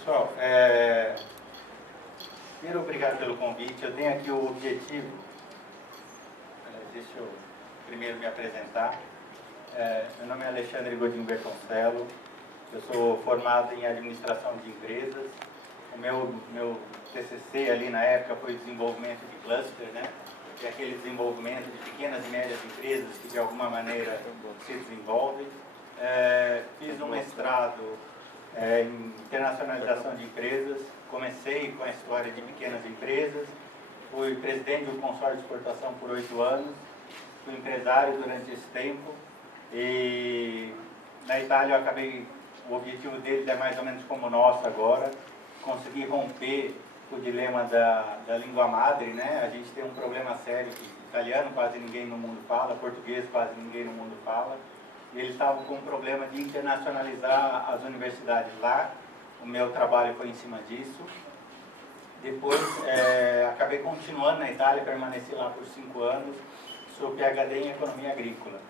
Pessoal, primeiro, obrigado pelo convite. Eu tenho aqui o objetivo, deixa eu primeiro me apresentar. Meu nome é Alexandre Godinho Bertoncello, eu sou formado em administração de empresas. O meu TCC ali na época foi desenvolvimento de cluster, né? Que é aquele desenvolvimento de pequenas e médias empresas que de alguma maneira se desenvolvem. Fiz um mestrado em internacionalização de empresas. Comecei com a história de pequenas empresas, fui presidente do consórcio de exportação por 8 anos, fui empresário durante esse tempo e na Itália eu acabei, o objetivo deles é mais ou menos como o nosso agora, conseguir romper o dilema da língua madre, né? A gente tem um problema sério que italiano quase ninguém no mundo fala, português quase ninguém no mundo fala, e eles estavam com um problema de internacionalizar as universidades lá. O meu trabalho foi em cima disso. Depois, acabei continuando na Itália, permaneci lá por 5 anos, sou PhD em Economia Agrícola.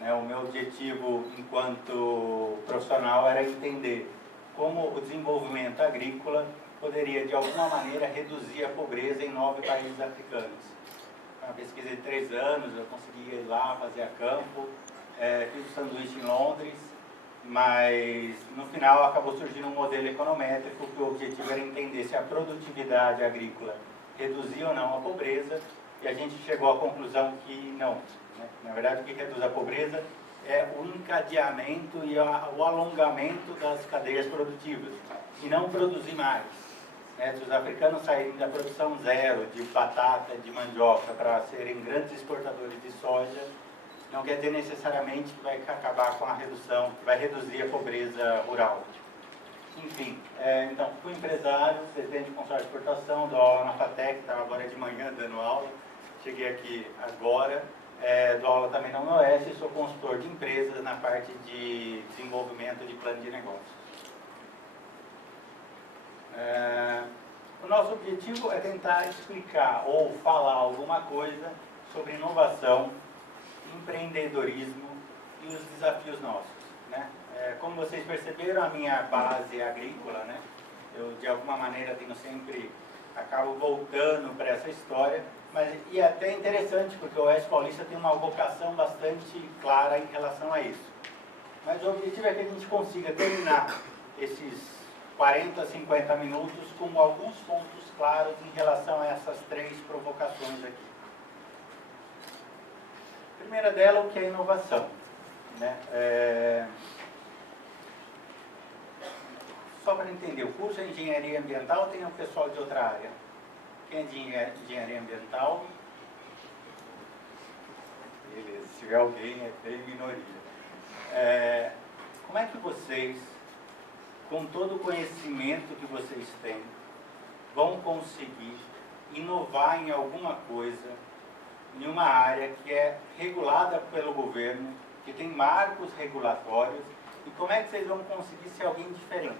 O meu objetivo, enquanto profissional, era entender como o desenvolvimento agrícola poderia, de alguma maneira, reduzir a pobreza em 9 países africanos. Uma pesquisa de 3 anos, eu consegui ir lá, fazer a campo, fiz o sanduíche em Londres, mas no final acabou surgindo um modelo econométrico que o objetivo era entender se a produtividade agrícola reduzia ou não a pobreza, e a gente chegou à conclusão que não, né? Na verdade, o que reduz a pobreza é o encadeamento e o alongamento das cadeias produtivas, e não produzir mais. Se os africanos saírem da produção zero de batata, de mandioca, para serem grandes exportadores de soja, não quer dizer necessariamente que vai acabar com a redução, que vai reduzir a pobreza rural. Enfim, então, fui empresário, presidente de consórcio de exportação, dou aula na FATEC, estava agora de manhã dando aula, cheguei aqui agora, dou aula também na UniOeste e sou consultor de empresas na parte de desenvolvimento de plano de negócios. O nosso objetivo é tentar explicar ou falar alguma coisa sobre inovação, empreendedorismo e os desafios nossos, né? Como vocês perceberam, a minha base é agrícola, né? Eu de alguma maneira acabo voltando para essa história, e é até interessante porque o Oeste Paulista tem uma vocação bastante clara em relação a isso. Mas o objetivo é que a gente consiga terminar esses 40, 50 minutos com alguns pontos claros em relação a essas 3 provocações aqui. A primeira dela, o que é inovação, né? Só para entender, o curso de Engenharia Ambiental tem um pessoal de outra área. Quem é de Engenharia Ambiental? Beleza, se tiver alguém, é bem minoria. Como é que vocês, com todo o conhecimento que vocês têm, vão conseguir inovar em alguma coisa, em uma área que é regulada pelo governo, que tem marcos regulatórios, e como é que vocês vão conseguir ser alguém diferente?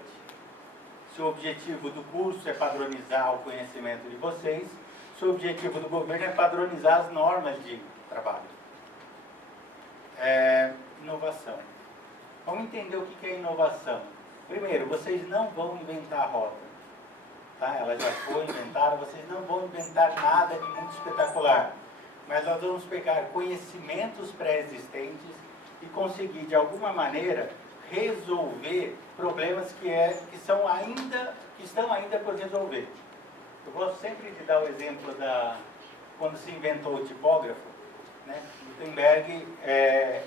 Se o objetivo do curso é padronizar o conhecimento de vocês, se o objetivo do governo é padronizar as normas de trabalho. Inovação. Vamos entender o que é inovação. Primeiro, vocês não vão inventar a roda. Tá? Ela já foi inventada, vocês não vão inventar nada de muito espetacular. Mas nós vamos pegar conhecimentos pré-existentes e conseguir, de alguma maneira, resolver problemas que estão ainda por resolver. Eu gosto sempre de dar o exemplo quando se inventou o tipógrafo, né? Gutenberg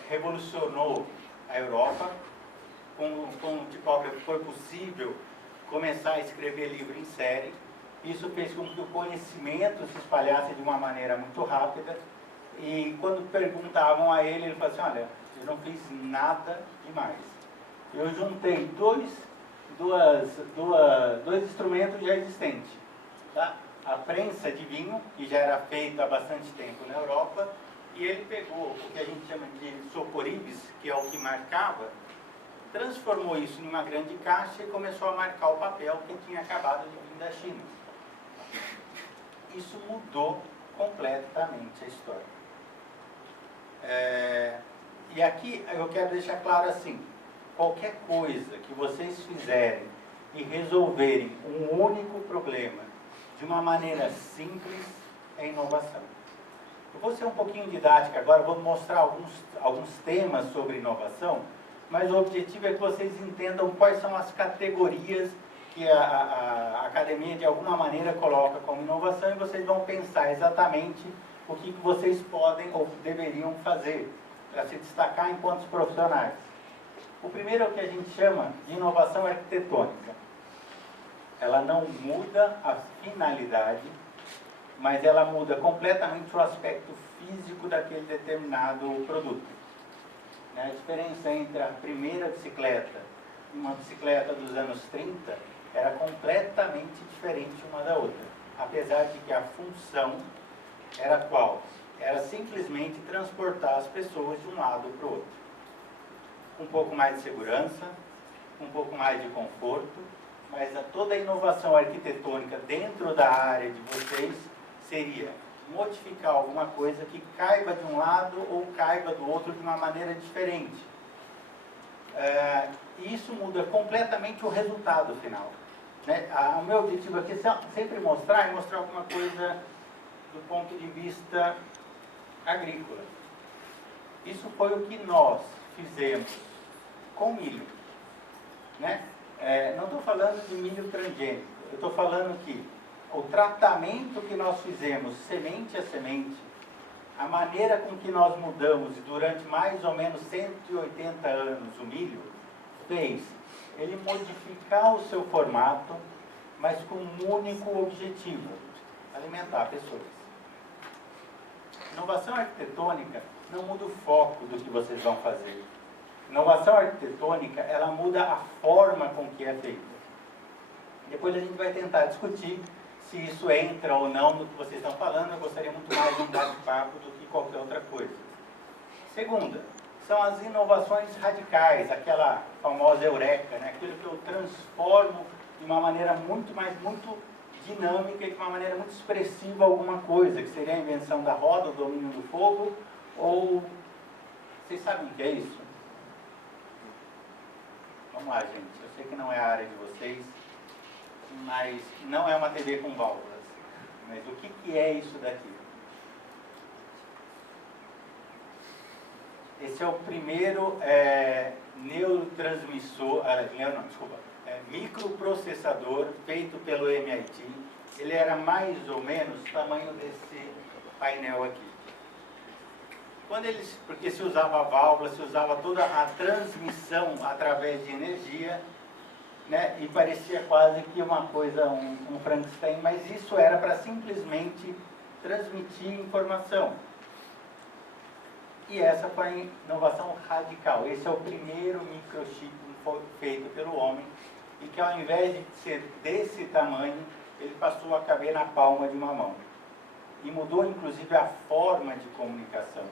revolucionou a Europa. Com o tipógrafo foi possível começar a escrever livro em série. Isso fez com que o conhecimento se espalhasse de uma maneira muito rápida, e quando perguntavam a ele, ele falou assim: olha, eu não fiz nada demais. Eu juntei dois instrumentos já existentes. Tá? A prensa de vinho, que já era feita há bastante tempo na Europa, e ele pegou o que a gente chama de socoribes, que é o que marcava, transformou isso em uma grande caixa e começou a marcar o papel que tinha acabado de vir da China. Isso mudou completamente a história. E aqui eu quero deixar claro assim: qualquer coisa que vocês fizerem e resolverem um único problema de uma maneira simples é inovação. Eu vou ser um pouquinho didática agora, vou mostrar alguns temas sobre inovação, mas o objetivo é que vocês entendam quais são as categorias que a academia de alguma maneira coloca como inovação, e vocês vão pensar exatamente o que vocês podem ou deveriam fazer para se destacar enquanto profissionais. O primeiro é o que a gente chama de inovação arquitetônica. Ela não muda a finalidade, mas ela muda completamente o aspecto físico daquele determinado produto. A diferença entre a primeira bicicleta e uma bicicleta dos anos 30 era completamente diferente uma da outra, apesar de que a função era qual? Era simplesmente transportar as pessoas de um lado para o outro. Um pouco mais de segurança, um pouco mais de conforto, mas toda a inovação arquitetônica dentro da área de vocês seria modificar alguma coisa que caiba de um lado ou caiba do outro de uma maneira diferente. Isso muda completamente o resultado final. O meu objetivo aqui é sempre mostrar alguma coisa do ponto de vista agrícola. Isso foi o que nós fizemos com milho. Não estou falando de milho transgênico, eu estou falando que o tratamento que nós fizemos semente a semente, a maneira com que nós mudamos durante mais ou menos 180 anos o milho, fez ele modificar o seu formato, mas com um único objetivo: alimentar pessoas. Inovação arquitetônica não muda o foco do que vocês vão fazer. Inovação arquitetônica, ela muda a forma com que é feita. Depois a gente vai tentar discutir se isso entra ou não no que vocês estão falando. Eu gostaria muito mais de um bate-papo do que qualquer outra coisa. Segunda, são as inovações radicais, aquela famosa eureka, aquilo que eu transformo de uma maneira muito dinâmica e de uma maneira muito expressiva alguma coisa, que seria a invenção da roda, o domínio do fogo, ou... Vocês sabem o que é isso? Vamos lá, gente. Eu sei que não é a área de vocês, mas não é uma TV com válvulas. Mas o que é isso daqui? Esse é o primeiro neurotransmissor, microprocessador feito pelo MIT. Ele era mais ou menos o tamanho desse painel aqui. Porque se usava a válvula, se usava toda a transmissão através de energia, e parecia quase que uma coisa, um Frankenstein, mas isso era para simplesmente transmitir informação. E essa foi a inovação radical. Esse é o primeiro microchip feito pelo homem, e que ao invés de ser desse tamanho, ele passou a caber na palma de uma mão. E mudou inclusive a forma de comunicação,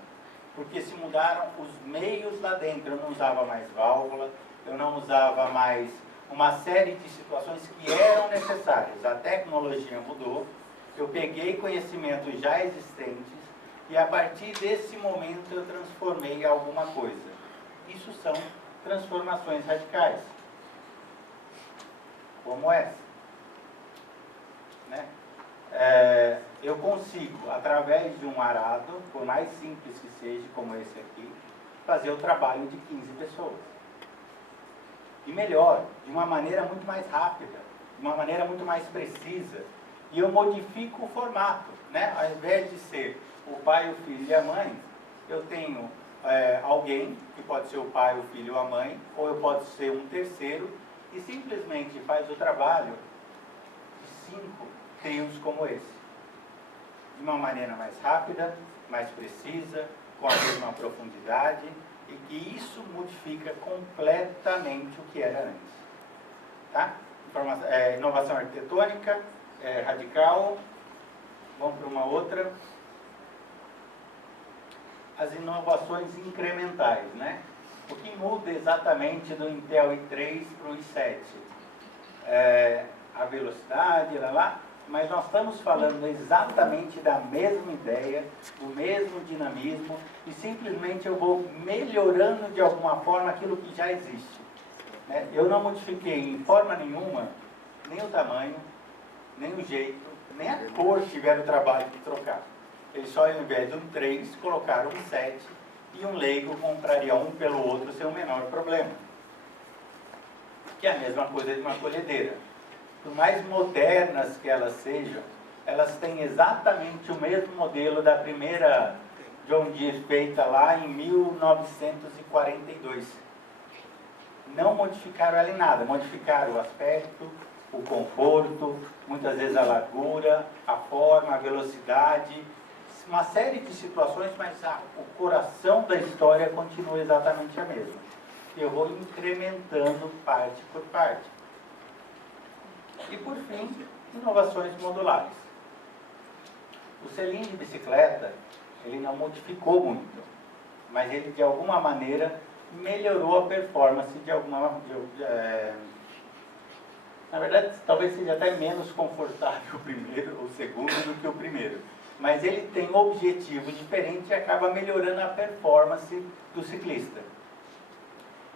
porque se mudaram os meios lá dentro. Eu não usava mais válvula, eu não usava mais uma série de situações que eram necessárias. A tecnologia mudou, eu peguei conhecimentos já existentes e a partir desse momento eu transformei alguma coisa. Isso são transformações radicais, como essa. Eu consigo, através de um arado, por mais simples que seja, como esse aqui, fazer o trabalho de 15 pessoas. E melhor, de uma maneira muito mais rápida, de uma maneira muito mais precisa. E eu modifico o formato, Ao invés de ser o pai, o filho e a mãe, eu tenho alguém, que pode ser o pai, o filho ou a mãe, ou eu posso ser um terceiro, e simplesmente faz o trabalho de 5 trios como esse. De uma maneira mais rápida, mais precisa, com a mesma profundidade, e que isso modifica completamente o que era antes. Tá? Inovação arquitetônica, radical. Vamos para uma outra. As inovações incrementais, O que muda exatamente do Intel i3 para o i7? A velocidade, mas nós estamos falando exatamente da mesma ideia, do mesmo dinamismo, e simplesmente eu vou melhorando de alguma forma aquilo que já existe. né? Eu não modifiquei em forma nenhuma nem o tamanho, nem o jeito, nem a cor tiveram o trabalho de trocar. Eles só, ao invés de um 3, colocaram um 7 e um leigo compraria um pelo outro sem o menor problema. Que é a mesma coisa de uma colhedeira. Por mais modernas que elas sejam, elas têm exatamente o mesmo modelo da primeira John Deere feita lá em 1942. Não modificaram ela em nada, modificaram o aspecto, o conforto, muitas vezes a largura, a forma, a velocidade, uma série de situações, mas o coração da história continua exatamente a mesma. Eu vou incrementando parte por parte. E por fim, inovações modulares. O selim de bicicleta, ele não modificou muito, mas ele de alguma maneira melhorou a performance de alguma... na verdade, talvez seja até menos confortável o primeiro, o segundo do que o primeiro. Mas ele tem um objetivo diferente e acaba melhorando a performance do ciclista.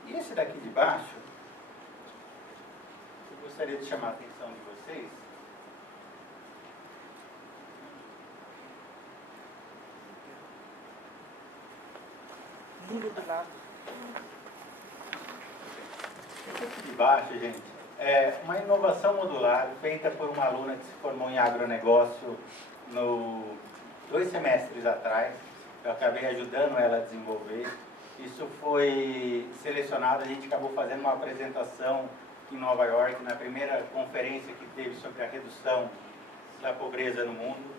E esse daqui de baixo, eu gostaria de chamar a atenção de vocês. Do lado. Esse aqui de baixo, gente, é uma inovação modular feita por uma aluna que se formou em agronegócio 2 semestres atrás. Eu acabei ajudando ela a desenvolver. Isso foi selecionado, a gente acabou fazendo uma apresentação em Nova York, na primeira conferência que teve sobre a redução da pobreza no mundo.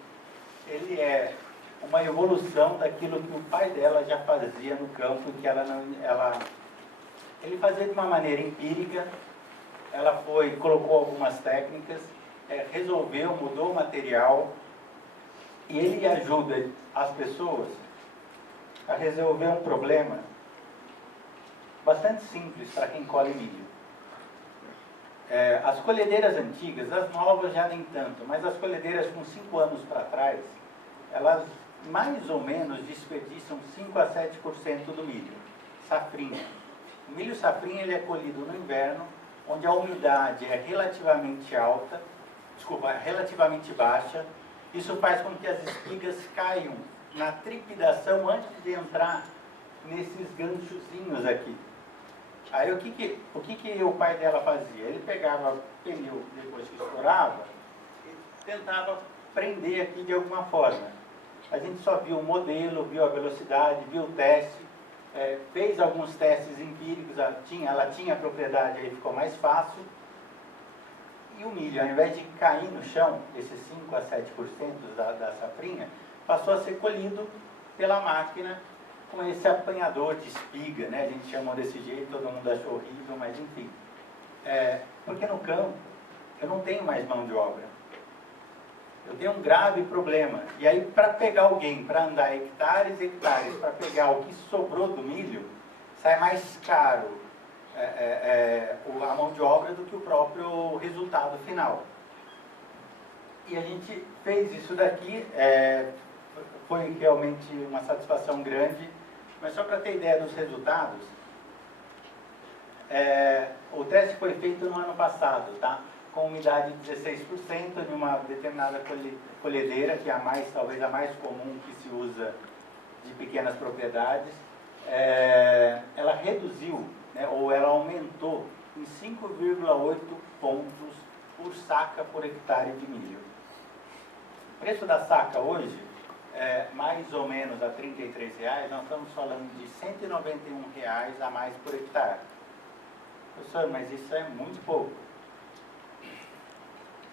Ele é uma evolução daquilo que o pai dela já fazia no campo, que ele fazia de uma maneira empírica. Ela colocou algumas técnicas, resolveu, mudou o material, e ele ajuda as pessoas a resolver um problema bastante simples para quem colhe milho. As colhedeiras antigas, as novas já nem tanto, mas as colhedeiras com 5 anos para trás, elas mais ou menos desperdiçam 5 a 7% do milho, safrinha. O milho safrinha ele é colhido no inverno, onde a umidade é relativamente baixa. Isso faz com que as espigas caiam na trepidação antes de entrar nesses ganchozinhos aqui. Aí o que o pai dela fazia? Ele pegava pneu depois que estourava e tentava prender aqui de alguma forma. A gente só viu o modelo, viu a velocidade, viu o teste, fez alguns testes empíricos, ela tinha propriedade, aí ficou mais fácil. E o milho, ao invés de cair no chão, esses 5 a 7% da safrinha, passou a ser colhido pela máquina com esse apanhador de espiga, né? A gente chamou desse jeito, todo mundo achou horrível, mas enfim. Porque no campo, eu não tenho mais mão de obra. Eu tenho um grave problema. E aí, para pegar alguém, para andar hectares e hectares, para pegar o que sobrou do milho, sai mais caro a mão de obra do que o próprio resultado final. E a gente fez isso daqui, foi realmente uma satisfação grande, mas só para ter ideia dos resultados, o teste foi feito no ano passado, tá? Com umidade de 16% em uma determinada colhedeira, que é talvez a mais comum que se usa de pequenas propriedades. Ela reduziu, né, ou ela aumentou em 5,8 pontos por saca por hectare de milho. O preço da saca hoje, mais ou menos a R$ 33, nós estamos falando de R$ 191 a mais por hectare. Professor, mas isso é muito pouco.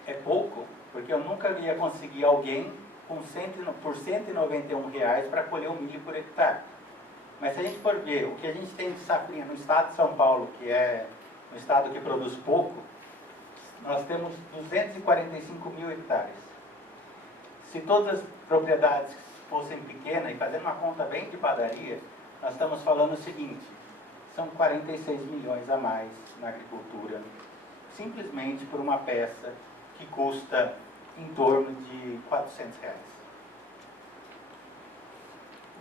É pouco, porque eu nunca ia conseguir alguém por R$ 191 para colher um milho por hectare. Mas se a gente for ver o que a gente tem de safrinha no estado de São Paulo, que é um estado que produz pouco, nós temos 245 mil hectares. Se todas as propriedades fossem pequenas, e fazendo uma conta bem de padaria, nós estamos falando o seguinte: são 46 milhões a mais na agricultura, simplesmente por uma peça que custa em torno de R$ 400.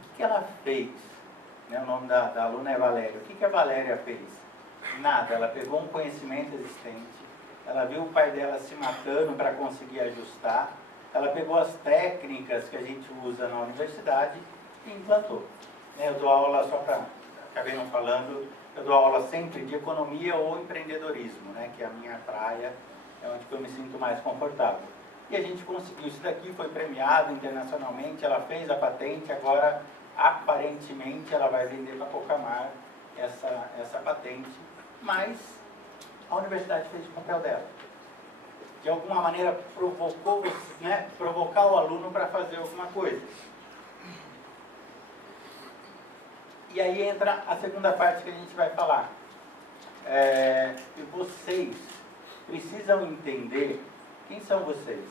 O que ela fez? O nome da aluna é Valéria. O que a Valéria fez? Nada, ela pegou um conhecimento existente, ela viu o pai dela se matando para conseguir ajustar, ela pegou as técnicas que a gente usa na universidade e implantou. Eu dou aula, só para, acabei não falando, eu dou aula sempre de economia ou empreendedorismo, né, que é a minha praia, é onde eu me sinto mais confortável. E a gente conseguiu isso daqui, foi premiado internacionalmente, ela fez a patente, agora aparentemente ela vai vender para Cocamar essa patente, mas a universidade fez o papel dela. De alguma maneira provocou, né, provocar o aluno para fazer alguma coisa. E aí entra a segunda parte que a gente vai falar. E vocês precisam entender quem são vocês.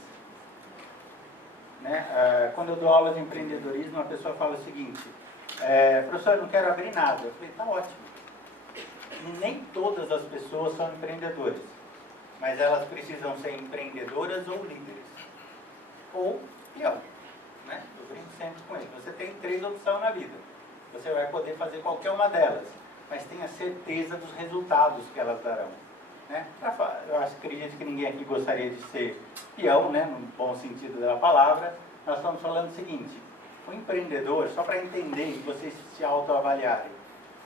Né? Quando eu dou aula de empreendedorismo, a pessoa fala o seguinte, professor, eu não quero abrir nada. Eu falei, tá ótimo. Nem todas as pessoas são empreendedoras, mas elas precisam ser empreendedoras ou líderes. Ou peão. Né? Eu brinco sempre com ele. Você tem 3 opções na vida. Você vai poder fazer qualquer uma delas, mas tenha certeza dos resultados que elas darão. Né? Eu acredito que ninguém aqui gostaria de ser peão, né? No bom sentido da palavra. Nós estamos falando o seguinte, o empreendedor, só para entender e vocês se autoavaliarem,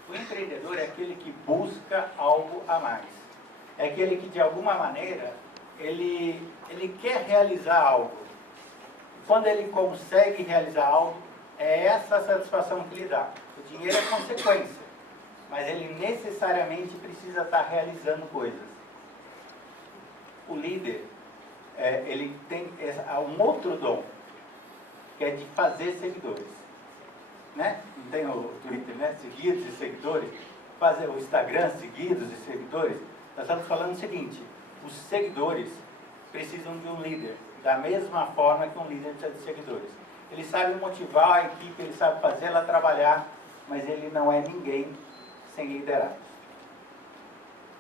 o empreendedor é aquele que busca algo a mais. É aquele que, de alguma maneira, ele quer realizar algo. Quando ele consegue realizar algo, é essa a satisfação que lhe dá. O dinheiro é consequência, mas ele necessariamente precisa estar realizando coisas. O líder, ele tem um outro dom, que é de fazer seguidores. Né? Não tem o Twitter, né? Seguidos e seguidores, fazer o Instagram, seguidos e seguidores. Nós estamos falando o seguinte, os seguidores precisam de um líder, da mesma forma que um líder precisa de seguidores. Ele sabe motivar a equipe, ele sabe fazer ela trabalhar, mas ele não é ninguém sem liderados.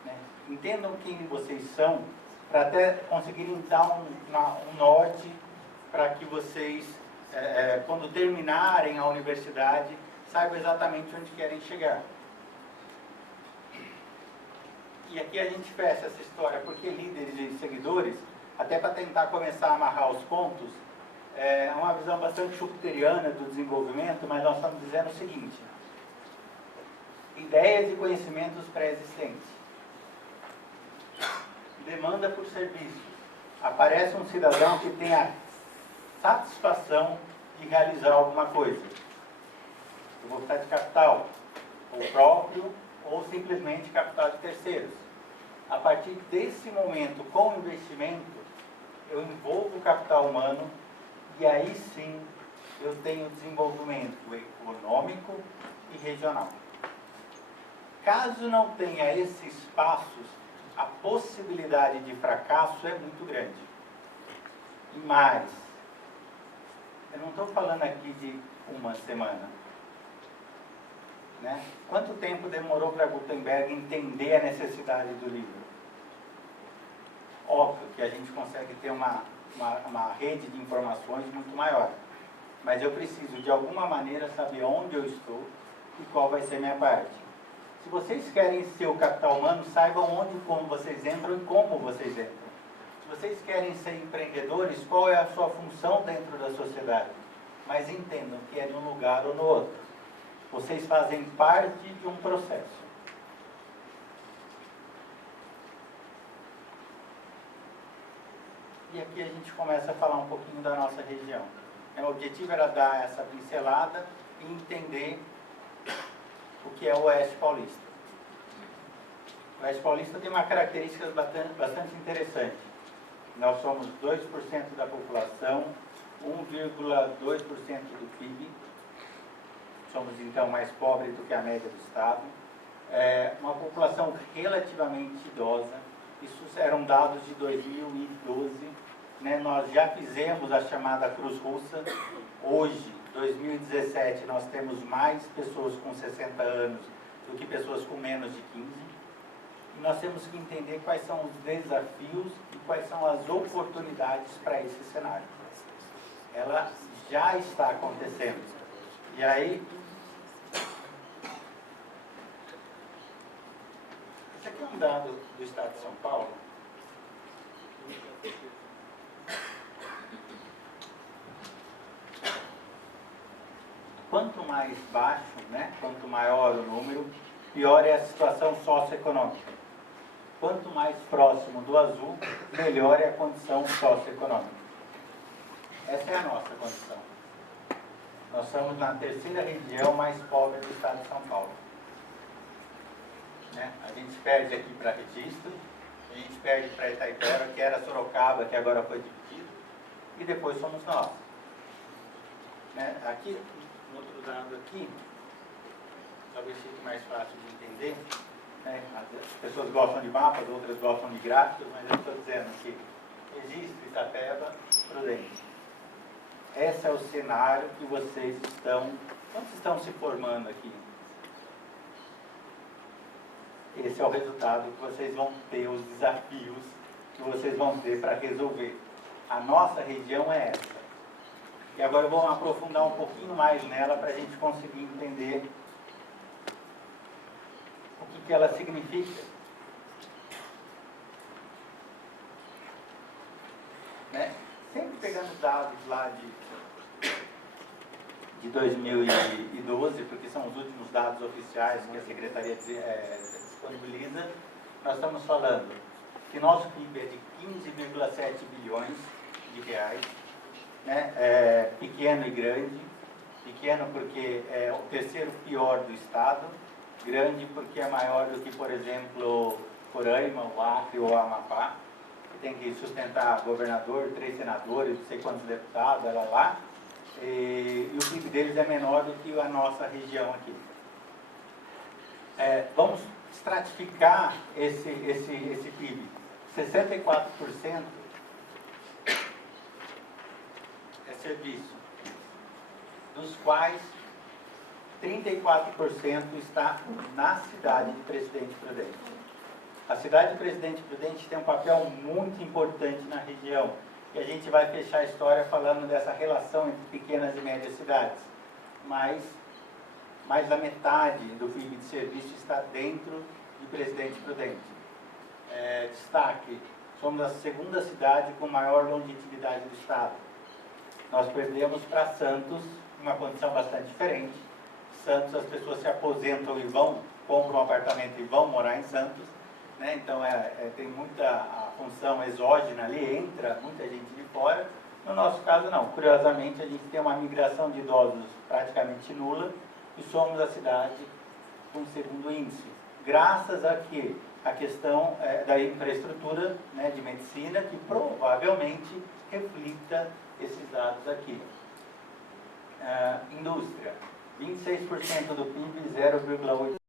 Né? Entendam quem vocês são, para até conseguirem dar um norte para que vocês, quando terminarem a universidade, saibam exatamente onde querem chegar. E aqui a gente fecha essa história, porque líderes e seguidores, até para tentar começar a amarrar os pontos, é uma visão bastante jupiteriana do desenvolvimento, mas nós estamos dizendo o seguinte, ideias e conhecimentos pré-existentes, demanda por serviço, aparece um cidadão que tem a satisfação de realizar alguma coisa, eu vou precisar de capital, ou próprio, ou simplesmente capital de terceiros. A partir desse momento, com o investimento, eu envolvo o capital humano e aí sim eu tenho desenvolvimento econômico e regional. Caso não tenha esses passos, a possibilidade de fracasso é muito grande. Mas, eu não estou falando aqui de uma semana. Né? Quanto tempo demorou para Gutenberg entender a necessidade do livro? Óbvio que a gente consegue ter uma rede de informações muito maior, mas eu preciso de alguma maneira saber onde eu estou e qual vai ser a minha parte. Se vocês querem ser o capital humano, saibam onde e como vocês entram e como vocês entram. Se vocês querem ser empreendedores, qual é a sua função dentro da sociedade? Mas entendam que é num lugar ou no outro. Vocês fazem parte de um processo. E aqui a gente começa a falar um pouquinho da nossa região. O objetivo era dar essa pincelada e entender o que é o Oeste Paulista. O Oeste Paulista tem uma característica bastante interessante. Nós somos 2% da população, 1,2% do PIB. Somos, então, mais pobres do que a média do Estado. Uma população relativamente idosa. Isso eram dados de 2012. Né? Nós já fizemos a chamada Cruz Russa. Hoje, 2017, nós temos mais pessoas com 60 anos do que pessoas com menos de 15. E nós temos que entender quais são os desafios e quais são as oportunidades para esse cenário. Ela já está acontecendo. E aí, esse aqui um dado do estado de São Paulo. Quanto mais baixo, né, quanto maior o número, pior é a situação socioeconômica. Quanto mais próximo do azul, melhor é a condição socioeconômica. Essa é a nossa condição. Nós somos na terceira região mais pobre do estado de São Paulo. Né? A gente perde aqui para Registro, a gente perde para Itaipera, que era Sorocaba, que agora foi dividido, e depois somos nós. Né? Aqui, no outro dado aqui, talvez fique mais fácil de entender. Né? As pessoas gostam de mapas, outras gostam de gráficos, mas eu estou dizendo que Registro, Itapeva, Prudente. Esse é o cenário que vocês estão... Quantos estão se formando aqui? Esse é o resultado que vocês vão ter, os desafios que vocês vão ter para resolver. A nossa região é essa. E agora vamos aprofundar um pouquinho mais nela para a gente conseguir entender o que ela significa. Né? Sempre pegando dados lá de 2012, porque são os últimos dados oficiais que a Secretaria disponibiliza, nós estamos falando que nosso PIB é de 15,7 bilhões de reais, né? Pequeno e grande. Pequeno porque é o terceiro pior do estado, grande porque é maior do que, por exemplo, Roraima, o Acre ou o Amapá, que tem que sustentar governador, 3 senadores, não sei quantos deputados, lá. E o PIB deles é menor do que a nossa região aqui. Vamos estratificar esse PIB. 64% é serviço, dos quais 34% está na cidade de Presidente Prudente. A cidade de Presidente Prudente tem um papel muito importante na região. E a gente vai fechar a história falando dessa relação entre pequenas e médias cidades. Mas mais da metade do PIB de serviço está dentro de Presidente Prudente. Destaque, somos a segunda cidade com maior longevidade do estado. Nós perdemos para Santos, uma condição bastante diferente. Santos, as pessoas se aposentam e compram um apartamento e vão morar em Santos. Né? Então, tem muita a função exógena ali, entra muita gente de fora. No nosso caso, não. Curiosamente, a gente tem uma migração de idosos praticamente nula e somos a cidade com o segundo índice. Graças a que a questão da infraestrutura, né, de medicina, que provavelmente reflita esses dados aqui. Indústria, 26% do PIB, 0,8%.